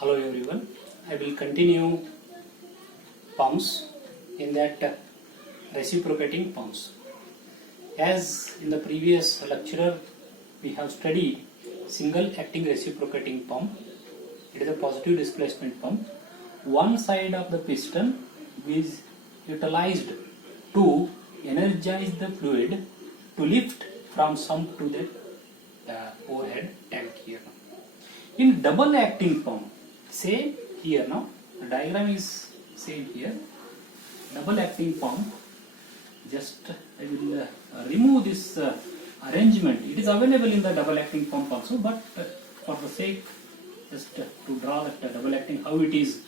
Hello everyone, I will continue pumps in that reciprocating pumps. As in the previous lecture we have studied single acting reciprocating pump. It is a positive displacement pump. One side of the piston is utilized to energize the fluid to lift from sump to the overhead tank here. In double acting pump, same here now, the diagram is same here. Double acting pump, just I will remove this arrangement. It is available in the double acting pump also, but for the sake just to draw that double acting, how it is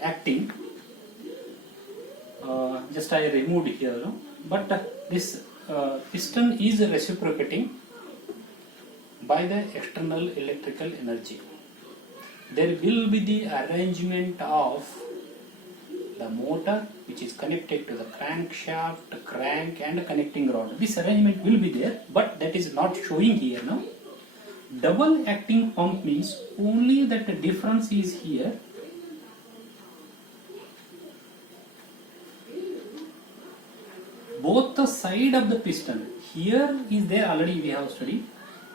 acting, just I removed here, no? But this piston is reciprocating by the external electrical energy. There will be the arrangement of the motor which is connected to the crankshaft, crank and connecting rod. This arrangement will be there, but that is not showing here now. Double acting pump means only that the difference is here. Both the side of the piston, here is there already we have studied.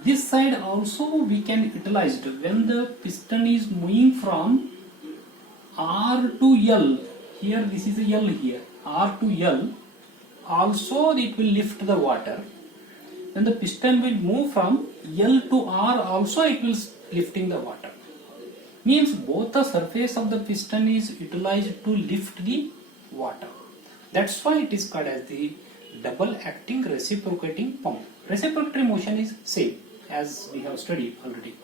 This side also we can utilize when the piston is moving from R to L. Here this is a L here, R to L. Also it will lift the water. When the piston will move from L to R, also it will lifting the water. Means both the surface of the piston is utilized to lift the water. That's why it is called as the double acting reciprocating pump. Reciprocatory motion is same as we have studied already.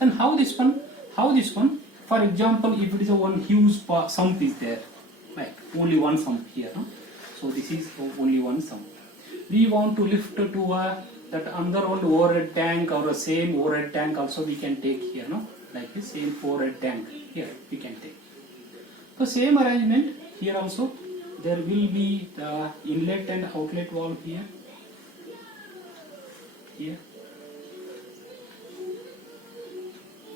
And how this one? For example, if it is a one huge sump is there, like only one sump here, no? So this is only one sump. We want to lift to that another one overhead tank or the same overhead tank also we can take here, no? Like the same overhead tank here we can take. So same arrangement here also. There will be the inlet and outlet valve here.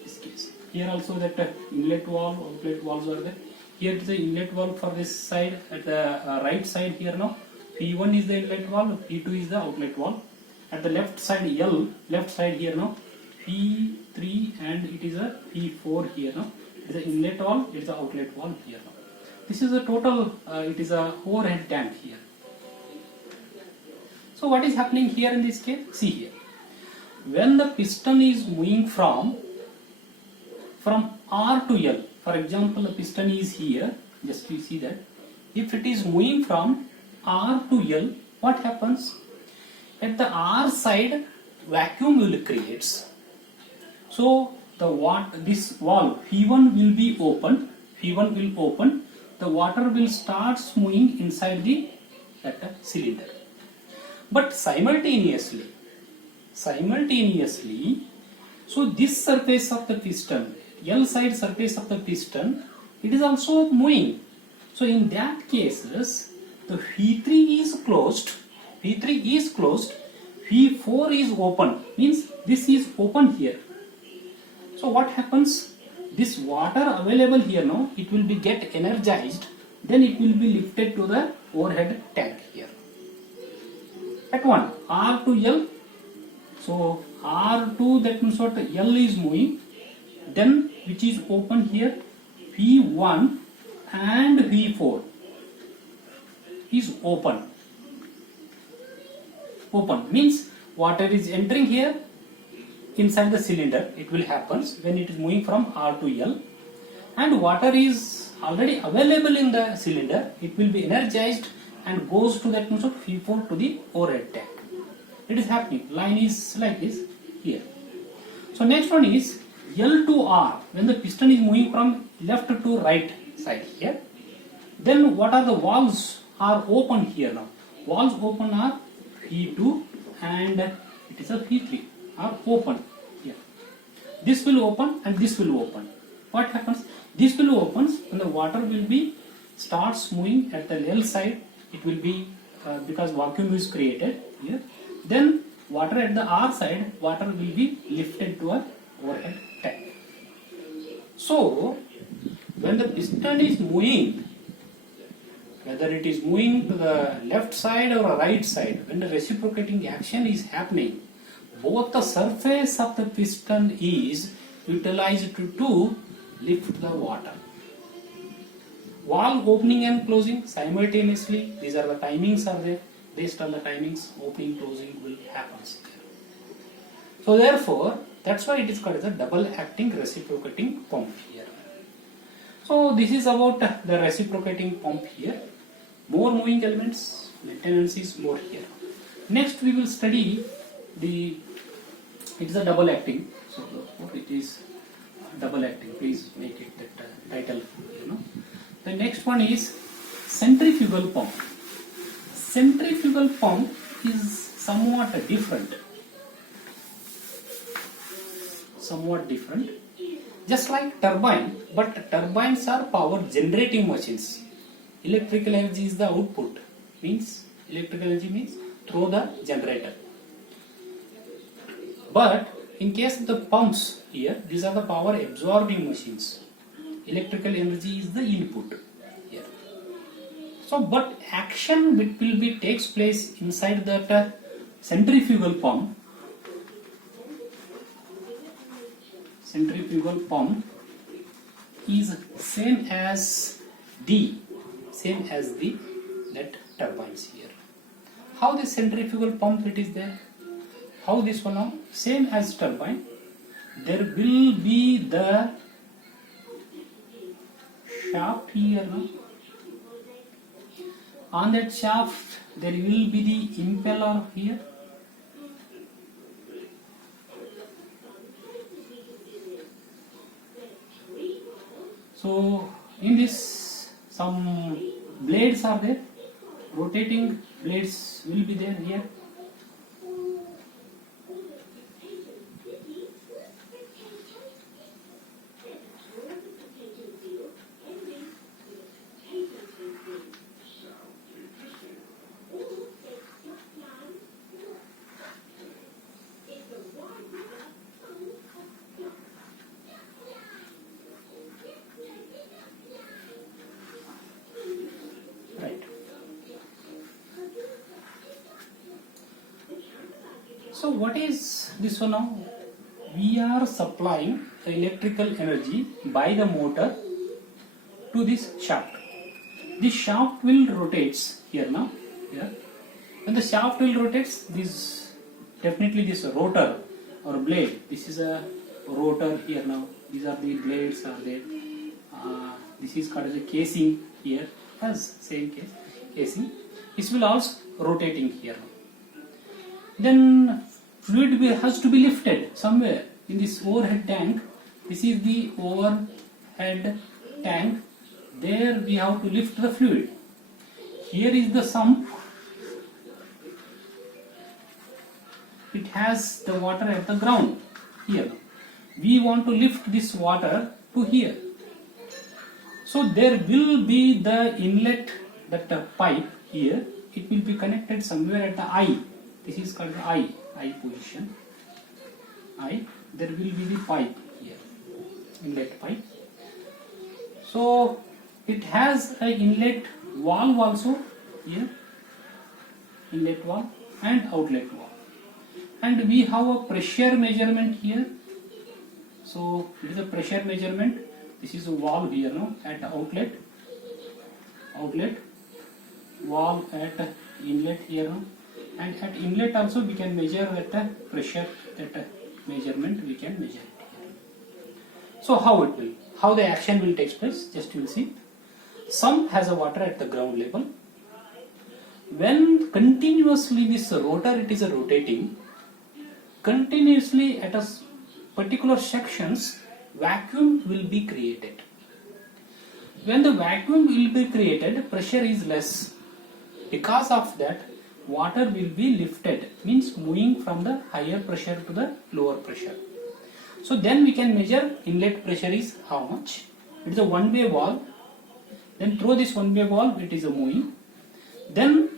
This case. Here also that inlet valve, outlet valves are there. Here is the inlet valve for this side at the right side here now. P1 is the inlet valve, P2 is the outlet valve. At the left side L, left side here now, P3 and it is a P4 here now. It is the inlet valve, it is the outlet valve here now. This is a total, it is a overhead tank here. So what is happening here in this case? See here. When the piston is moving from R to L, for example, the piston is here, just you see that. If it is moving from R to L, what happens? At the R side, vacuum will creates. So this valve P1 will be open. P1 will open. The water will start moving inside that cylinder. But simultaneously, so this surface of the piston, L side surface of the piston, it is also moving. So in that cases, the P3 is closed, P4 is open, means this is open here. So what happens? This water available here now, it will be get energized, then it will be lifted to the overhead tank here. At one, R to L, so R2, that means what, L is moving, then which is open here, P1 and P4 is open. Open means water is entering here inside the cylinder. It will happen when it is moving from R to L, and water is already available in the cylinder. It will be energized and goes to that means of P4 to the overhead tank. It is happening. Line is like this here. So next one is L to R. When the piston is moving from left to right side here, then what are the valves are open here now? Valves open are P2 and it is a P3 are open here. This will open and this will open. What happens? This will open when the water will be starts moving at the L side. It will be because vacuum is created here. Then water at the R side, water will be lifted to a overhead tank. So So when the piston is moving, whether it is moving to the left side or right side, when the reciprocating action is happening, both the surface of the piston is utilized to lift the water. Valve opening and closing simultaneously, these are the timings are there, based on the timings opening closing will happen. So therefore, that's why it is called as a double acting reciprocating pump here. So this is about the reciprocating pump here. More moving elements, maintenance is more here. Next we will study it is a double acting. So it is double acting. Please make it that title. The next one is centrifugal pump. Centrifugal pump is somewhat different. Just like turbine, but turbines are power generating machines. Electrical energy is the output. Electrical energy means through the generator. But in case of the pumps here, these are the power absorbing machines. Electrical energy is the input here. So, but action takes place inside that centrifugal pump. Centrifugal pump is same as the net turbines here. How this centrifugal pump it is there? How this one now? Same as turbine. There will be the shaft here. No? On that shaft there will be the impeller here. So in this some blades are there, rotating blades will be there here. So what is this one now? We are supplying the electrical energy by the motor to this shaft. This shaft will rotates here now. Here. When the shaft will rotates, this rotor or blade. This is a rotor here now. These are the blades are there. This is called as a casing here. As same case casing. This will also rotating here now. Then fluid has to be lifted somewhere in this overhead tank. This is the overhead tank. There we have to lift the fluid. Here is the sump. It has the water at the ground here. We want to lift this water to here. So there will be the inlet, that pipe here. It will be connected somewhere at the eye. This is called the eye position. There will be the pipe here, inlet pipe. So it has an inlet valve also here, inlet valve and outlet valve. And we have a pressure measurement here. So it is a pressure measurement. This is a valve here now at the outlet valve at inlet here now. And at inlet also we can measure that pressure, that measurement we can measure it here. So how the action will take place, just you will see. Sump has a water at the ground level. When continuously this rotor it is rotating, continuously at a particular sections vacuum will be created. When the vacuum will be created, pressure is less. Because of that, water will be lifted, means moving from the higher pressure to the lower pressure. So then we can measure inlet pressure is how much. It is a one-way valve. Then through this one-way valve it is moving. Then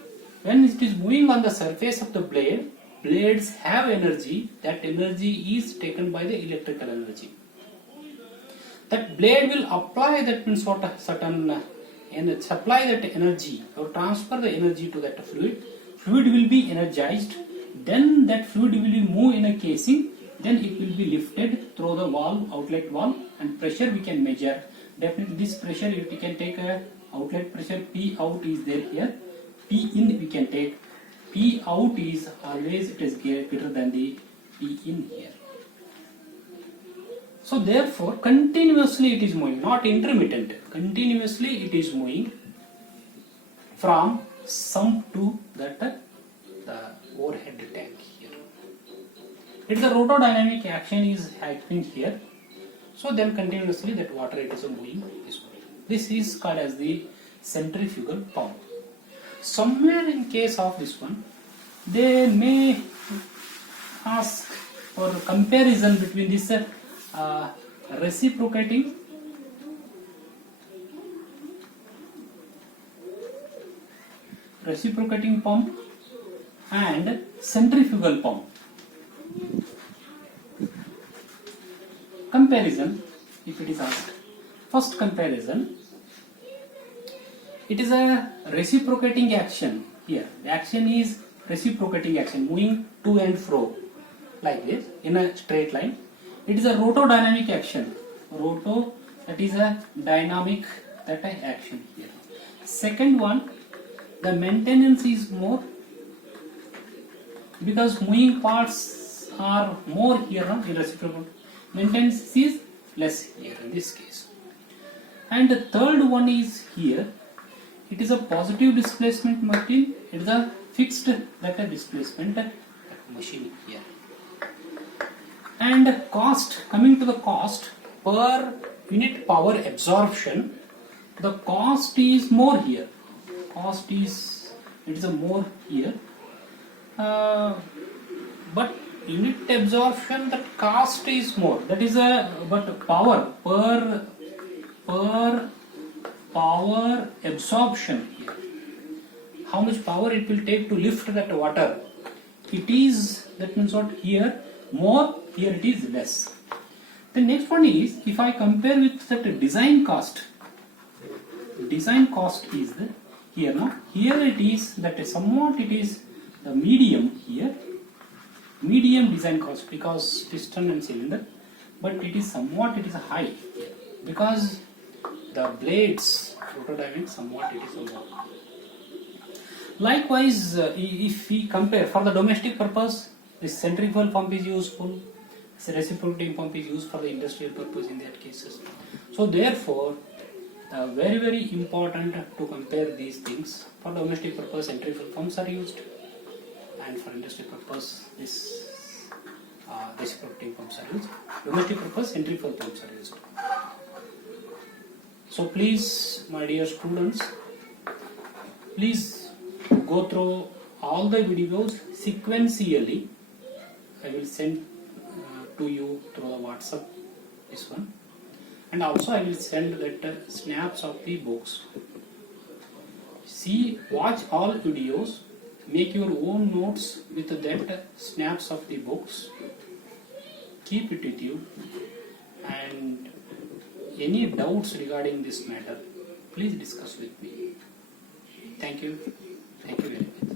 when it is moving on the surface of the blade, blades have energy. That energy is taken by the electrical energy. that blade will apply that means what a certain and supply that energy or transfer the energy to that fluid. Fluid will be energized, then that fluid will be moved in a casing, then it will be lifted through the valve, outlet valve, and pressure we can measure. Definitely this pressure if we can take a outlet pressure, P out is there here, P in we can take, P out is always it is greater than the P in here. So therefore continuously it is moving, not intermittent, continuously it is moving from sump to that the overhead tank here. It's the rotodynamic action is happening here. So then continuously that water it is moving this way. This is called as the centrifugal pump. Somewhere in case of this one, they may ask for comparison between this reciprocating pump and centrifugal pump. Comparison, if it is asked. First comparison, it is a reciprocating action here. The action is reciprocating action, moving to and fro like this in a straight line. It is a rotodynamic action. Roto, that is a dynamic that action here. Second one, the maintenance is more because moving parts are more here in reciprocal. Maintenance is less here in this case. And the third one is here. It is a positive displacement machine. It is a fixed that displacement machine here. And cost, coming to the cost per unit power absorption, the cost is more here. Cost is, it is a more here. But unit absorption, the cost is more. That is a, but power per power absorption here. How much power it will take to lift that water? It is, that means what, here more, here it is less. The next one is, if I compare with that design cost is the, here now, here it is that somewhat it is the medium here, medium design cost because piston and cylinder, but it is somewhat it is high here because the blades rotodynamic somewhat it is low. Likewise, if we compare for the domestic purpose, this centrifugal pump is useful, this reciprocating pump is used for the industrial purpose in that cases. So therefore, very important to compare these things. For domestic purpose, centrifugal pumps are used, and for industrial purpose, this reciprocating pumps are used. Domestic purpose, centrifugal pumps are used. So please, my dear students, please go through all the videos sequentially. I will send to you through the WhatsApp this one, and also I will send that snaps of the books. See, watch all videos, make your own notes with that snaps of the books, keep it with you, and any doubts regarding this matter, please discuss with me. Thank you very much.